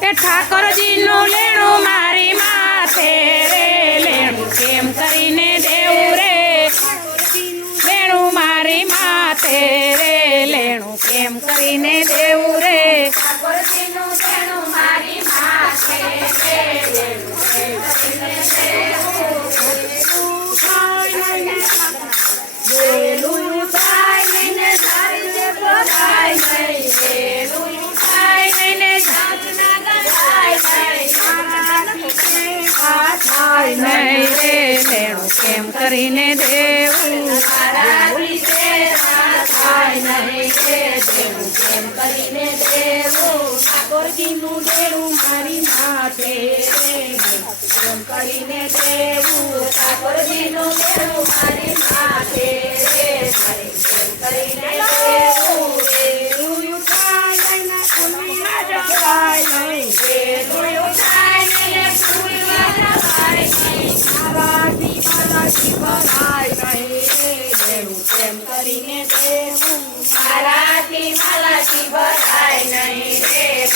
એ ઠાકોરજીનું લેણું મારી માથે રે, લેણું કેમ કરીને દેવું રે? લેણું મારી માથે રે, લેણું કેમ કરીને દેવું રે? ઠાકોરજીનું લેણું મારી માથે રે, લેણું કેમ કરીને દેવું? ઠાકોરજીનું દેવું મારી માથે કરીને દેવું? ઠાકોરજીનું દેવું મારી માથે દેવું કેમ કરીને દેવું મારાથી મારાથી ભરાય નહીં રે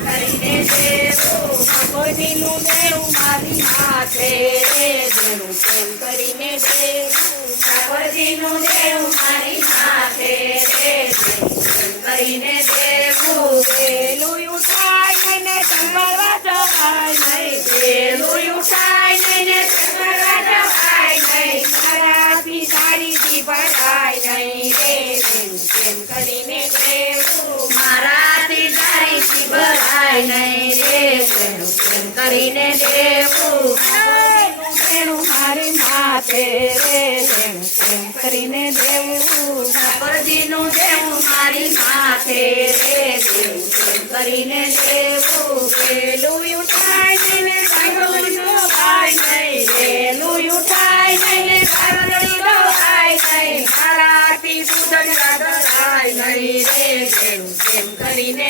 કરીને દેવું ભગવતીનું દેવું મારી માથે રે દેવું કરીને દેવું ઠાકોરજીનું દેવું મારી માથે કરીને દેવું વેલું ઉઠાય ને સંભાળવા જવાય નહીં કરીને દેવું. મારાથી સાડીથી ભરાય નહીં રે. પ્રેમ કરીને દેવું. લેણું મારી માથે રે. પ્રેમ કેમ કરીને દેવું. ઠાકોરજીનું દેવું મારી માથે રે. કેમ કરીને દેવું. પેલું ઉઠાય નહીં ને ડોબાય નહીં પેલું ઉઠાય નહીં ને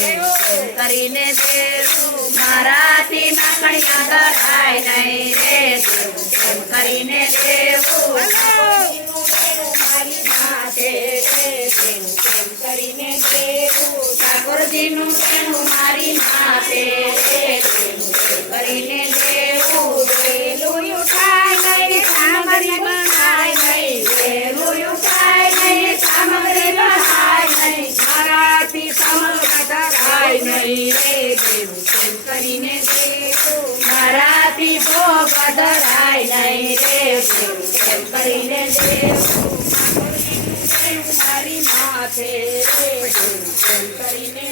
કરીને દેવું. મારાથી નાકણિયા તરાય નહીં રે દેવું. કરીને દેવું કરીને દેવું. ઠાકોરજીનું દેવું મારી માથે કરીને કરીને દેવું. મારાથી ભોગ ધરાય નહીં રે કેમ કરીને દેવું. મારી માથે રે દેવું કરીને